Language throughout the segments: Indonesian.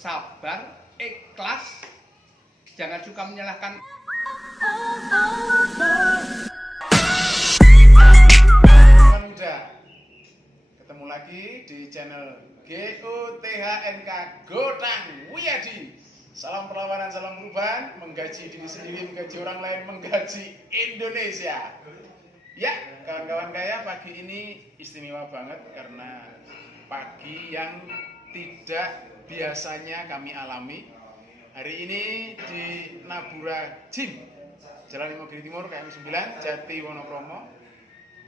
sabar, ikhlas, jangan suka menyalahkan. Muda, ketemu lagi di channel GOTHNK Godang Wiyadi. Salam perlawanan, salam perubahan, menggaji diri sendiri, menggaji orang lain, menggaji Indonesia. Ya, kawan-kawan kaya, pagi ini istimewa banget karena pagi yang tidak biasanya kami alami. Hari ini di Nabura Gym, Jalan Imogiri Timur, KM 9, Jati Wonokromo,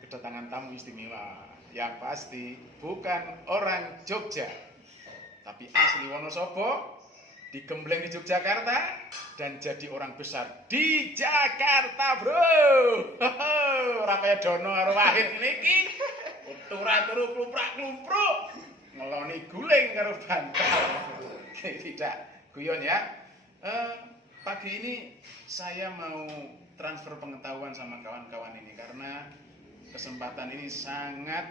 kedatangan tamu istimewa yang pasti bukan orang Jogja, tapi asli Wonosobo, digembleng di Yogyakarta dan jadi orang besar di Jakarta, bro. Ora kaya Dono karo Wahid niki, turu kluprak-klumpruk, ngeloni guling karo bantal. Tidak guyon ya. Pagi ini saya mau transfer pengetahuan sama kawan-kawan ini karena kesempatan ini sangat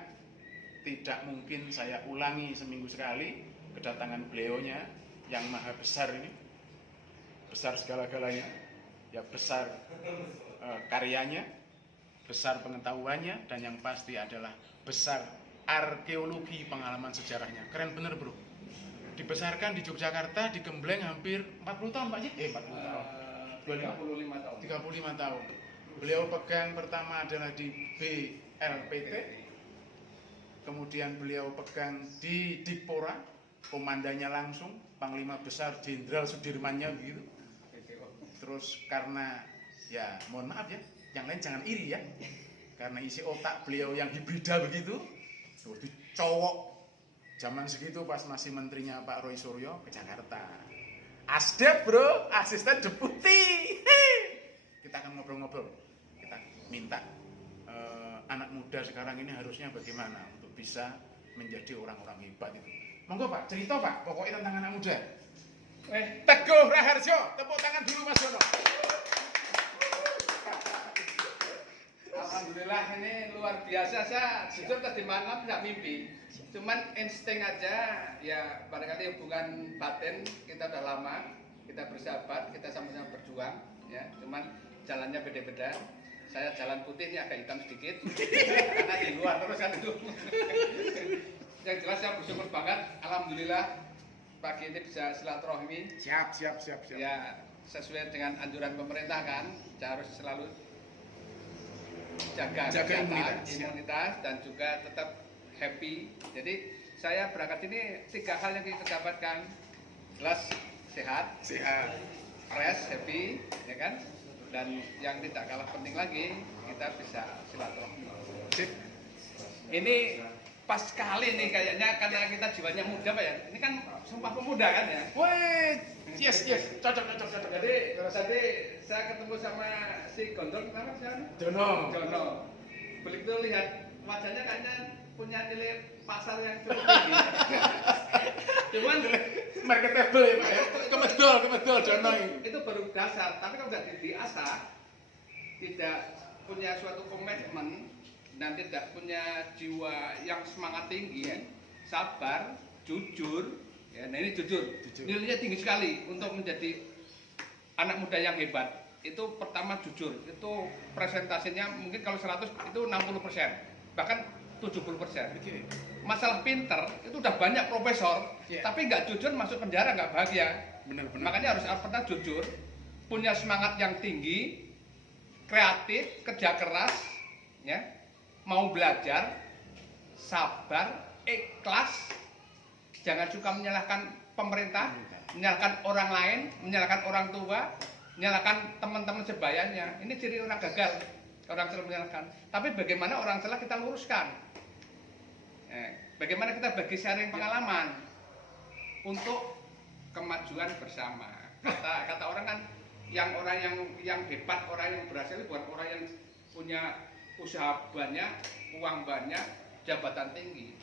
tidak mungkin saya ulangi seminggu sekali. Kedatangan beliaunya yang maha besar ini, besar segala-galanya, ya besar karyanya, besar pengetahuannya, dan yang pasti adalah besar arkeologi pengalaman sejarahnya. Keren bener, bro. Dibesarkan di Yogyakarta, digembleng hampir 40 tahun Pak Ji? 40 tahun. 35 tahun. 35 tahun. Beliau pegang pertama adalah di BLPT, kemudian beliau pegang di Dipora, komandannya langsung, Panglima Besar Jenderal Sudirmannya begitu. Terus karena, ya mohon maaf ya, yang lain jangan iri ya, karena isi otak beliau yang hibrida begitu, seperti cowok zaman segitu pas masih menterinya Pak Roy Suryo ke Jakarta. Asdep bro, asisten deputi. Kita akan ngobrol-ngobrol. Kita minta anak muda sekarang ini harusnya bagaimana untuk bisa menjadi orang-orang hebat itu. Monggo Pak, cerita Pak, pokoknya tentang anak muda. Teguh Raharjo, tepuk tangan dulu Mas Dono. Alhamdulillah ini luar biasa. Saya jujur tadi malam nggak mimpi, cuman insting aja. Ya barangkali hubungan batin kita udah lama, kita bersahabat, kita sama-sama berjuang. Ya, cuman jalannya beda-beda. Saya jalan putih ini agak hitam sedikit karena di luar terus kan itu. Yang jelas saya bersyukur banget, alhamdulillah pagi ini bisa silaturahmi. Siap. Ya sesuai dengan anjuran pemerintah kan, harus selalu jaga kesehatan, imunitas, dan juga tetap happy. Jadi saya berangkat ini 3 hal yang kita dapatkan, jelas sehat, fresh, happy, ya kan? Dan yang tidak kalah penting lagi, kita bisa silaturahmi. Ini pas sekali nih kayaknya karena kita jiwanya muda Pak ya. Ini kan Sumpah Pemuda kan ya. Woi, yes, cocok. Jadi tadi saya ketemu sama si Gondol, kenapa sih? Dono. Begitu lihat wajahnya kayaknya punya nilai pasar yang cukup tinggi. Cuman Marketable ya Pak ya. Kemedol Dono ini. itu baru dasar, tapi kalau sudah diasah, tidak punya suatu komitmen dan tidak punya jiwa yang semangat tinggi, sabar, jujur, ya, nah ini jujur. Nilainya tinggi sekali untuk menjadi anak muda yang hebat. Itu pertama jujur, itu presentasinya mungkin kalau 100 itu 60%, bahkan 70%. Masalah pinter itu udah banyak profesor, tapi nggak jujur masuk penjara nggak bahagia. Benar. Makanya harus pernah jujur, punya semangat yang tinggi, kreatif, kerja keras, ya, mau belajar, sabar, ikhlas, jangan suka menyalahkan pemerintah, menyalahkan orang lain, menyalahkan orang tua, menyalahkan teman-teman sebayanya. Ini ciri orang gagal, orang selalu menyalahkan. Tapi bagaimana orang salah kita luruskan. Bagaimana kita bagi sharing pengalaman untuk kemajuan bersama. Kata orang kan, orang yang hebat, orang yang berhasil bukan orang yang punya usaha banyak, uang banyak, jabatan tinggi.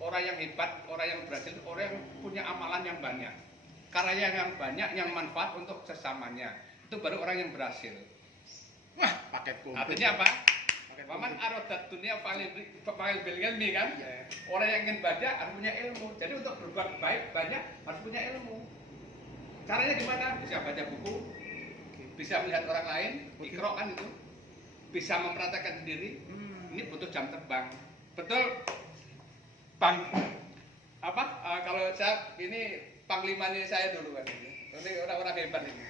Orang yang hebat, orang yang berhasil, orang yang punya amalan yang banyak, karya yang banyak, yang manfaat untuk sesamanya. Itu baru orang yang berhasil. Wah, paket komplit. Artinya apa? Waman arodat dunia paling bil ilmi kan? Orang yang ingin baca harus punya ilmu. Jadi untuk berbuat baik banyak harus punya ilmu. Caranya gimana? Bisa baca buku, bisa melihat orang lain, ikro kan itu, bisa mempraktekkan diri. Ini butuh jam terbang. Betul, Bang. Kalau saya ini panglimanya saya dulu kan. Ini orang-orang hebat ini.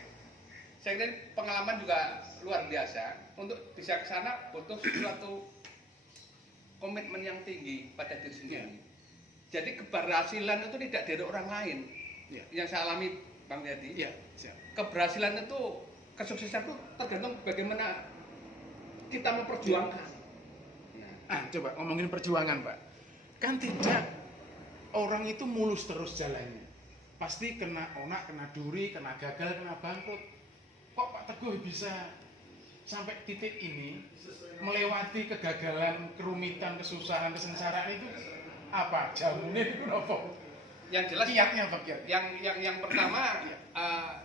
Saya kira pengalaman juga luar biasa. Untuk bisa ke sana butuh suatu komitmen yang tinggi pada diri sendiri. Jadi keberhasilan itu tidak dari orang lain. Yang saya alami, Bang Yadi. Keberhasilan itu, kesuksesan itu tergantung bagaimana kita memperjuangkan. Coba ngomongin perjuangan, Pak. Kan tidak orang itu mulus terus jalannya. Pasti kena onak, kena duri, kena gagal, kena bangkrut. Kok Pak Teguh bisa sampai titik ini melewati kegagalan, kerumitan, kesusahan, kesengsaraan itu apa? Jamunya itu apa? Yang jelas kiatnya Pak Kiat. Yang pertama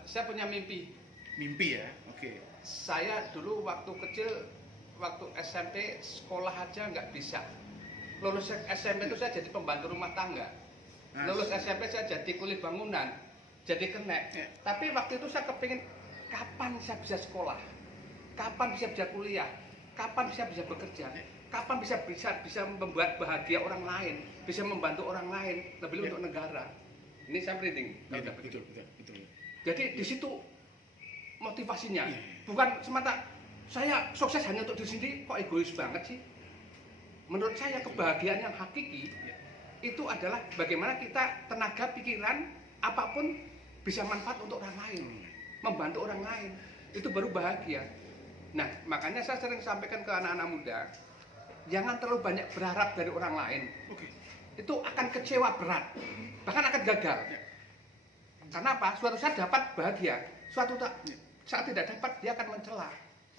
saya punya mimpi. Mimpi ya. Oke. Saya dulu waktu kecil, waktu SMP sekolah aja nggak bisa. Lulus SMP itu saya jadi pembantu rumah tangga. Lulus SMP saya jadi kuli bangunan, jadi kenek. Tapi waktu itu saya kepingin kapan saya bisa sekolah, kapan bisa kuliah, kapan bisa bekerja, kapan bisa membuat bahagia orang lain, bisa membantu orang lain, lebih untuk negara. Ini saya merinding. Betul. Jadi di situ motivasinya, bukan semata saya sukses hanya untuk diri sendiri, kok egois banget sih? Menurut saya kebahagiaan yang hakiki itu adalah bagaimana kita tenaga pikiran apapun bisa manfaat untuk orang lain, membantu orang lain, itu baru bahagia. Nah, makanya saya sering sampaikan ke anak-anak muda, jangan terlalu banyak berharap dari orang lain. Itu akan kecewa berat, bahkan akan gagal. Karena apa? Suatu saat dapat bahagia, suatu saat tidak dapat dia akan mencela,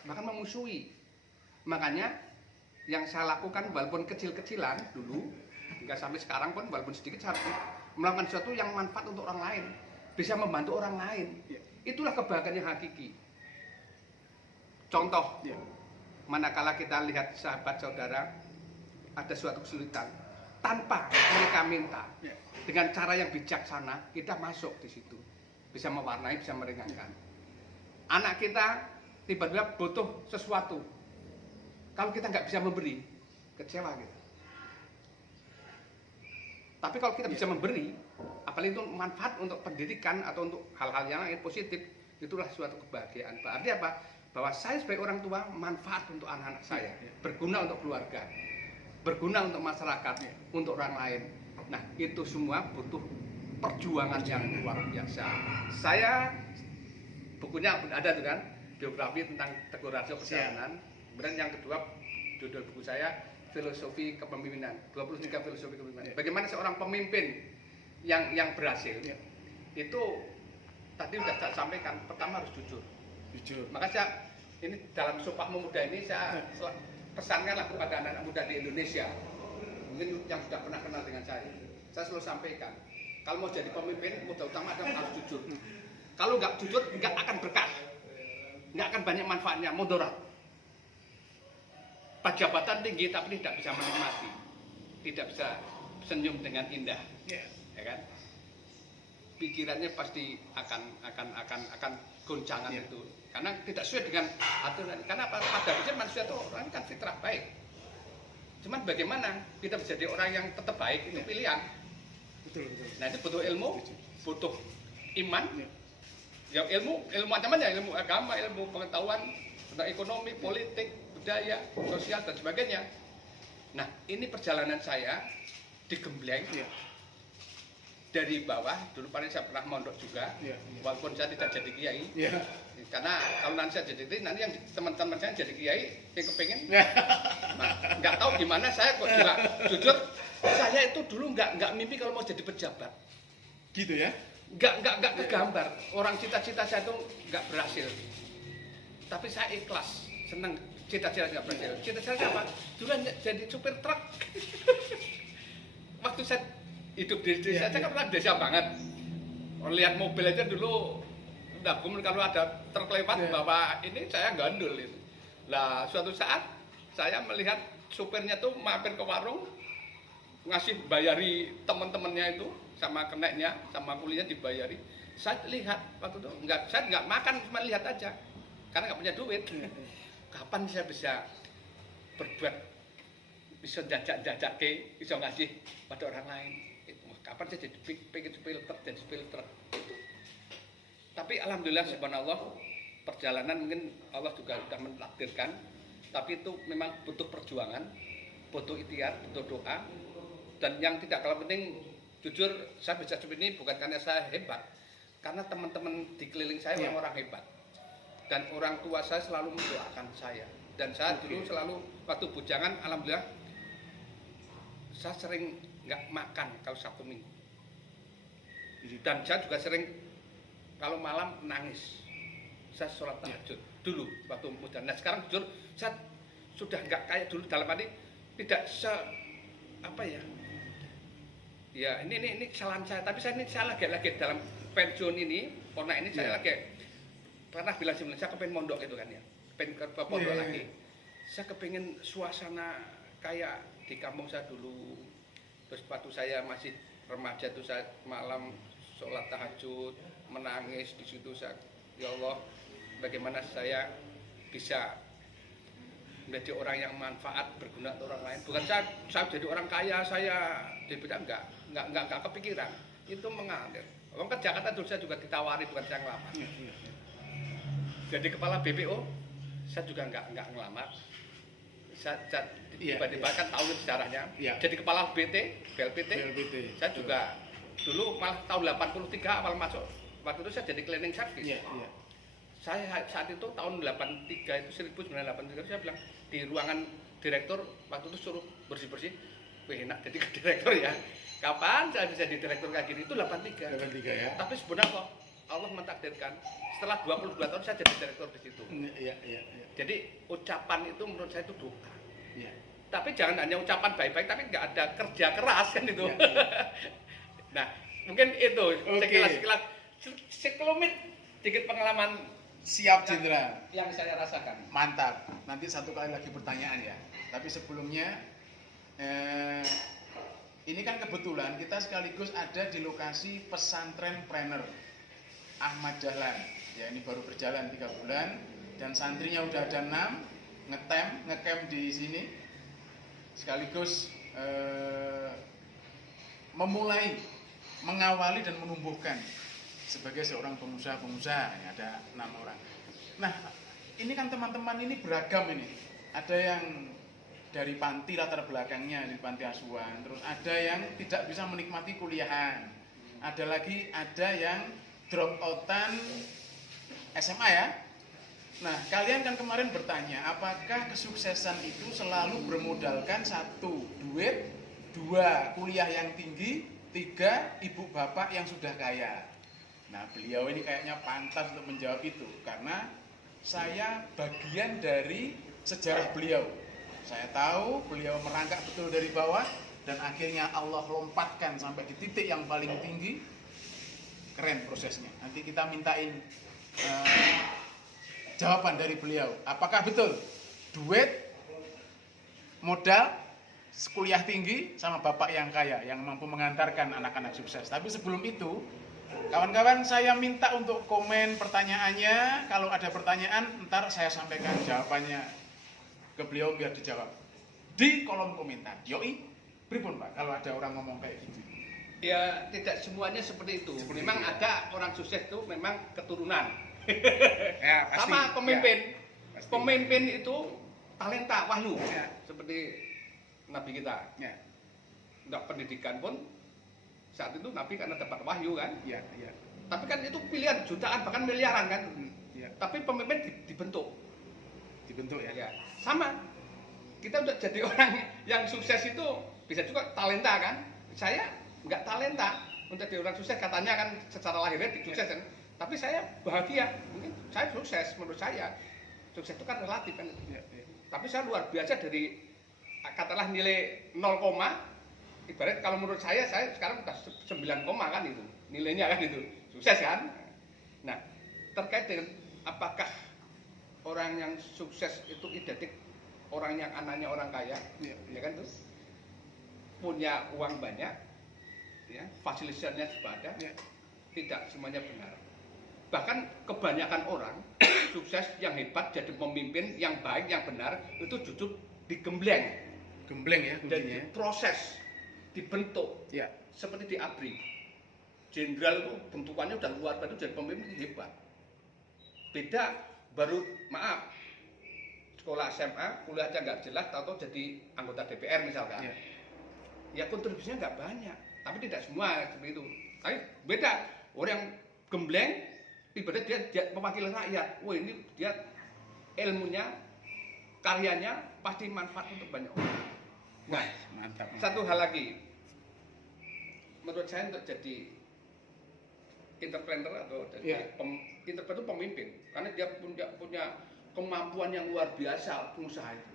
bahkan memusuhi. Makanya yang saya lakukan walaupun kecil-kecilan dulu, hingga sampai sekarang pun walaupun sedikit, saya melakukan sesuatu yang manfaat untuk orang lain, bisa membantu orang lain. Itulah kebahagiaan yang hakiki. Contoh, manakala kita lihat sahabat saudara ada suatu kesulitan, tanpa mereka minta, dengan cara yang bijaksana kita masuk di situ, bisa mewarnai, bisa meringankan. Anak kita tiba-tiba butuh sesuatu, kalau kita nggak bisa memberi, kecewa kita. Tapi kalau kita bisa memberi, apalagi itu manfaat untuk pendidikan atau untuk hal-hal yang lain positif, itulah suatu kebahagiaan. Berarti apa? Bahwa saya sebagai orang tua manfaat untuk anak-anak saya, berguna untuk keluarga, berguna untuk masyarakat, untuk orang lain. Nah, itu semua butuh perjuangan yang luar biasa. Saya bukunya ada tuh kan, biografi tentang Teguh Rasio perjalanan. Kemudian yang kedua, judul buku saya Filosofi Kepemimpinan, 23 Filosofi Kepemimpinan. Bagaimana seorang pemimpin yang berhasil. Itu tadi sudah saya sampaikan, pertama harus jujur. Maka saya ini dalam Sumpah Pemuda ini saya pesankanlah kepada anak-anak muda di Indonesia, mungkin yang sudah pernah kenal dengan saya selalu sampaikan, kalau mau jadi pemimpin, modal utama adalah harus jujur. Kalau nggak jujur, nggak akan berkah, nggak akan banyak manfaatnya, mudarat. Jabatan tinggi tapi tidak bisa menikmati, tidak bisa senyum dengan indah, ya kan? Pikirannya pasti akan goncangan itu, karena tidak sesuai dengan aturan. Karena apa? Pada prinsip manusia itu orang kan fitrah baik. Cuman bagaimana kita bisa jadi orang yang tetap baik itu pilihan. Betul. Nah itu butuh ilmu, butuh iman. Ya ilmu macam-macam, ilmu agama, ilmu pengetahuan tentang ekonomi, politik, budaya, sosial dan sebagainya. Nah ini perjalanan saya digembleng dari bawah. Dulu paling saya pernah mondok juga, walaupun saya tidak jadi kiai. Karena kalau nanti saya jadi kiai, nanti yang teman-teman saya jadi kiai yang kepengen. Nah, nggak tahu gimana saya kok juga jujur, saya itu dulu nggak mimpi kalau mau jadi pejabat. Gitu ya? Nggak kegambar. Orang cita-cita saya itu nggak berhasil. Tapi saya ikhlas, senang. Cita-cita nggak berhasil. Cita-cita apa? Dulu jadi supir truk. Waktu saya hidup di desa, saya kan pernah desa banget. Lihat mobil aja dulu, udah kalau ada truk lewat bawa ini saya gandul itu. Lah suatu saat saya melihat supirnya tuh mampir ke warung, ngasih bayari teman-temannya itu sama keneknya, sama kuliahnya dibayari. Saya lihat waktu itu saya nggak makan, cuma lihat aja karena nggak punya duit. Kapan saya bisa berbuat, bisa jajak bisa ngasih pada orang lain? Kapan saya jadi pengen jadi filter itu. Tapi alhamdulillah subhanallah, perjalanan mungkin Allah juga sudah mentakdirkan, tapi itu memang butuh perjuangan, butuh ikhtiar, butuh doa, dan yang tidak kalah penting, jujur saya bisa seperti ini bukan karena saya hebat, karena teman-teman di keliling saya orang-orang hebat, dan orang tua saya selalu mendoakan saya, dan saya dulu selalu waktu bujangan, alhamdulillah saya sering nggak makan kalau Sabtu Minggu, dan saya juga sering kalau malam nangis. Saya sholat tahajud dulu waktu muda. Nah sekarang jujur saya sudah nggak kayak dulu, dalam arti tidak apa ya. Ya ini kesalahan saya. Tapi saya lagi dalam pensiun ini, pernah ini saya lagi pernah bilang sebelumnya saya kepengen mondok itu kan ya, pengen ke pondok lagi. Saya kepengen suasana kayak di kampung saya dulu. Terus waktu saya masih remaja itu saya malam sholat tahajud, menangis di situ. Saya, ya Allah, bagaimana saya bisa menjadi orang yang manfaat, berguna untuk orang lain. Bukan saya jadi orang kaya, saya dibilang enggak kepikiran. Itu mengalir. Orang ke Jakarta dulu saya juga ditawari, bukan saya ngelamar. Jadi kepala BPO, saya juga enggak ngelamar. Saya tiba-tiba kan tahu sejarahnya. Jadi kepala BLPT. Saya juga dulu malah tahun 83 awal masuk. Waktu itu saya jadi cleaning service. Saya saat itu tahun 83 itu 1983 saya bilang di ruangan direktur waktu itu suruh bersih-bersih. Wih enak jadi ke direktur ya. Kapan saya bisa di direktur kayak gini? Itu 83 ya. Tapi sebenarnya kok Allah mentakdirkan setelah 22 tahun saya jadi direktur di situ. Jadi ucapan itu menurut saya itu doa. Tapi jangan hanya ucapan baik-baik tapi nggak ada kerja keras kan itu. Nah, mungkin itu sekelumit sedikit pengalaman. Siap Jenderal. Yang saya rasakan. Mantap. Nanti satu kali lagi pertanyaan ya. Tapi sebelumnya ini kan kebetulan kita sekaligus ada di lokasi pesantren trainer Ahmad Dahlan. Ya ini baru berjalan 3 bulan dan santrinya udah ada 6 ngecamp di sini. Sekaligus mengawali dan menumbuhkan sebagai seorang pengusaha ini ada 6 orang. Nah, ini kan teman-teman ini beragam ini. Ada yang dari panti latar belakangnya di panti asuhan, terus ada yang tidak bisa menikmati kuliahan. Ada yang drop outan SMA ya. Nah, kalian kan kemarin bertanya, apakah kesuksesan itu selalu bermodalkan 1 duit, 2 kuliah yang tinggi, 3 ibu bapak yang sudah kaya. Nah, beliau ini kayaknya pantas untuk menjawab itu karena saya bagian dari sejarah beliau. Saya tahu beliau merangkak betul dari bawah dan akhirnya Allah lompatkan sampai di titik yang paling tinggi. Keren prosesnya. Nanti kita mintain jawaban dari beliau. Apakah betul duit, modal, kuliah tinggi sama bapak yang kaya yang mampu mengantarkan anak-anak sukses. Tapi sebelum itu, kawan-kawan saya minta untuk komen pertanyaannya. Kalau ada pertanyaan, ntar saya sampaikan jawabannya ke beliau biar dijawab di kolom komentar. Yoi, pripun Pak kalau ada orang ngomong kayak gitu? Ya tidak semuanya seperti itu. Memang ada orang sukses itu memang keturunan. Ya, pasti. Sama pemimpin. Ya, pasti. Pemimpin itu talenta wahyu. Ya. Seperti Nabi kita. Ya. Nggak pendidikan pun saat itu Nabi karena dapat wahyu kan. Ya. Tapi kan itu pilihan jutaan bahkan miliaran kan. Ya. Tapi pemimpin dibentuk. Dibentuk ya. Sama. Kita udah jadi orang yang sukses itu bisa juga talenta kan. Saya nggak talenta untuk jadi orang sukses, katanya kan secara lahirnya sukses kan. Tapi saya bahagia, mungkin saya sukses menurut saya. Sukses itu kan relatif kan. Ya. Tapi saya luar biasa dari katakanlah nilai 0, ibarat kalau menurut saya sekarang udah 9, kan itu nilainya kan itu sukses kan. Nah terkait dengan apakah orang yang sukses itu identik orang yang anaknya orang kaya, ya kan tuh punya uang banyak, ya, fasilitasnya juga ada, Ya. tidak semuanya benar. Bahkan kebanyakan orang sukses yang hebat jadi pemimpin yang baik yang benar itu justru digembleng Gembleng ya dan kuncinya. diproses, dibentuk Ya. seperti di ABRI. Jenderal itu bentukannya udah luar biasa jadi pemimpin hebat. Beda baru maaf sekolah SMA, kuliah aja nggak jelas, tahu jadi anggota DPR misalkan. Ya. Ya kontribusinya nggak banyak, tapi tidak semua seperti itu. Tapi beda orang yang gembleng, tiba-tiba dia mewakili rakyat. Wah ini dia ilmunya, karyanya pasti manfaat untuk banyak orang. Nah, Mantap. satu hal lagi, menurut saya untuk jadi entrepreneur atau jadi Ya. entrepreneur itu pemimpin, karena dia punya kemampuan yang luar biasa pengusaha itu.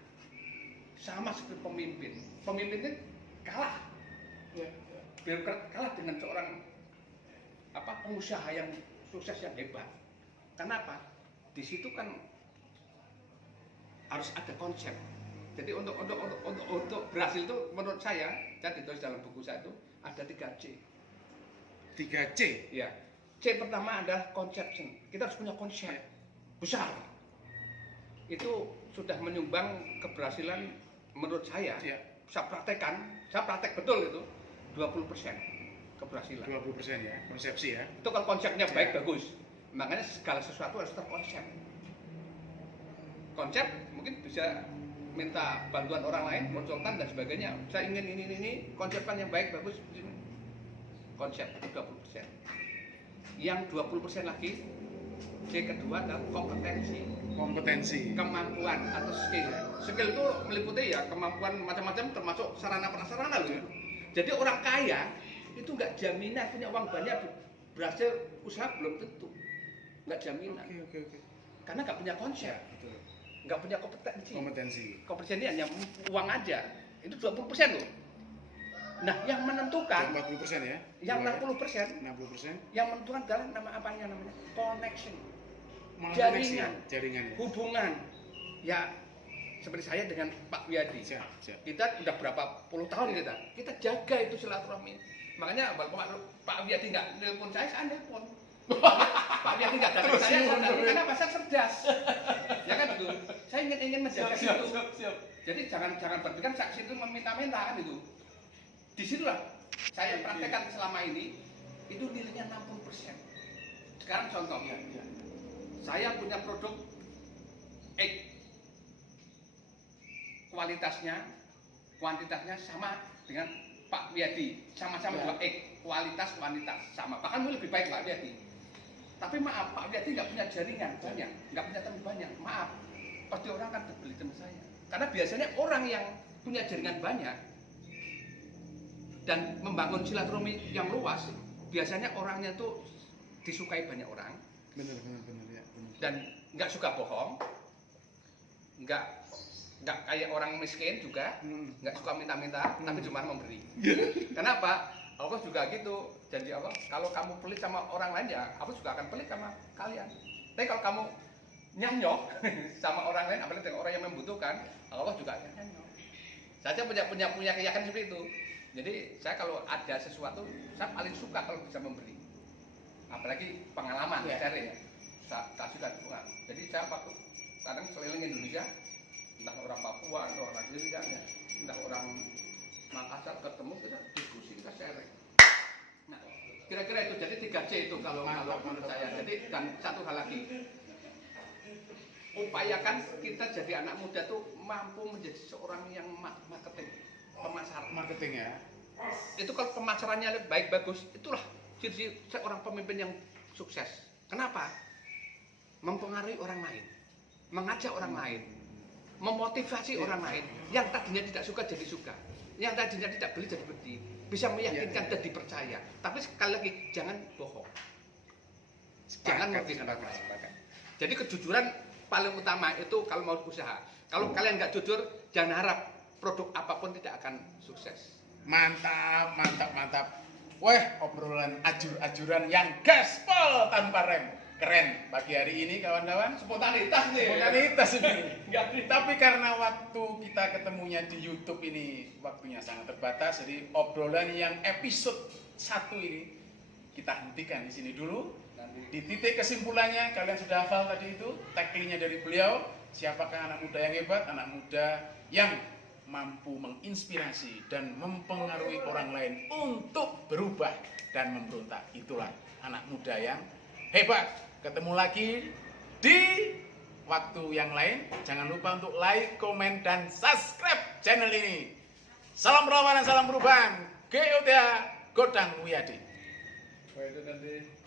Sama seperti pemimpin, pemimpinnya kalah, Ya. kalah dengan seorang pengusaha yang sukses yang hebat. Kenapa? Di situ kan harus ada konsep. Jadi untuk berhasil itu menurut saya ditulis dalam buku saya itu ada 3C. 3C. Ya. C pertama adalah conception. Kita harus punya konsep besar. Itu sudah menyumbang keberhasilan menurut saya. Ya. Saya praktek betul itu 20% keberhasilan. 20% ya, konsepsi ya. Itu kalau konsepnya baik Ya. bagus. Makanya segala sesuatu harus terkonsep. Konsep mungkin bisa minta bantuan orang lain, konsultan dan sebagainya. Saya ingin ini konsepkan yang baik bagus. Konsep itu 20%. Yang 20% lagi C kedua adalah kompetensi, kemampuan atau skill. Skill itu meliputi ya kemampuan macam-macam termasuk sarana prasarana loh ya. Jadi orang kaya itu nggak jaminan punya uang banyak berhasil usaha belum tentu, nggak jaminan. Oke. Karena nggak punya konsep, Betul. nggak punya kompetensi. Kompetensi. Ini hanya uang aja. Itu 20% loh. Nah, yang menentukan 40% ya. yang Dua ya. 60%, 60%. yang menentukan adalah namanya connection. Malah Jaringan. koneksi ya, jaringan ya. Hubungan. Ya seperti saya dengan Pak Wiyadi. Siap. Kita udah berapa puluh tahun kita jaga itu silaturahmi. Makanya Pak Wiyadi nggak nelpon saya nelpon. Pak Wiyadi nggak datang Terus saya siap. karena pasar cerdas. Ya kan itu. Saya ingin menjaga itu. Siap. Jadi jangan berpikir kan saksi itu meminta-minta kan itu. Disitulah saya praktekkan selama ini itu nilainya 60%. Sekarang contoh, saya punya produk X, kuantitasnya sama dengan Pak Wiyadi, sama-sama juga X, kualitas sama, bahkan lebih baik Pak Wiyadi. Tapi maaf, Pak Wiyadi nggak punya jaringan banyak, nggak punya teman banyak. Maaf, pasti orang akan beli teman saya. Karena biasanya orang yang punya jaringan banyak dan membangun silaturahmi yang luas, biasanya orangnya tuh disukai banyak orang. Benar ya. Benar. Dan nggak suka bohong, nggak kayak orang miskin juga, nggak suka minta-minta, tapi cuma memberi. Kenapa? Allah juga gitu. Janji Allah, kalau kamu pelit sama orang lain ya, aku juga akan pelit sama kalian. Tapi kalau kamu nyanyok sama orang lain, apalagi dengan orang yang membutuhkan, Allah juga akan nyanyok. Saya punya keyakinan seperti itu. Jadi saya kalau ada sesuatu, saya paling suka kalau bisa memberi. Apalagi pengalaman sharing ya. Saya kasihkan bunga. Jadi saya waktu kadang keliling Indonesia, entah orang Papua, entah orang Nigeria, entah orang Makassar, ketemu kita diskusi, kita sharing. Nah, kira-kira itu jadi 3C itu kalau menurut saya. Jadi dan satu hal lagi, upayakan kita jadi anak muda tuh mampu menjadi seorang yang marketing, pemasaran. Marketing ya. Itu kalau pemasarannya baik bagus, itulah ciri seorang pemimpin yang sukses. Kenapa? Mempengaruhi orang lain, mengajak orang lain, memotivasi orang lain. Yang tadinya tidak suka jadi suka, yang tadinya tidak beli jadi beli, bisa meyakinkan dan dipercaya. Tapi sekali lagi jangan bohong, jangan merugikan orang lain. Jadi kejujuran paling utama itu kalau mau usaha. Kalau kalian nggak jujur, jangan harap produk apapun tidak akan sukses. Mantap. Wah, obrolan ajur-ajuran yang gaspol tanpa rem. Keren pagi hari ini kawan-kawan. Spontanitas nih. Spontanitas ini. Tapi karena waktu kita ketemunya di YouTube ini waktunya sangat terbatas, jadi obrolan yang episode 1 ini kita hentikan di sini dulu. Nanti Di titik kesimpulannya kalian sudah hafal tadi itu tagline-nya dari beliau, siapakah anak muda yang hebat? Anak muda yang mampu menginspirasi dan mempengaruhi orang lain untuk berubah dan memberontak. Itulah anak muda yang hebat. Ketemu lagi di waktu yang lain. Jangan lupa untuk like, komen, dan subscribe channel ini. Salam perlawanan, salam perubahan. GOTH Godang Wiyadi. itu nanti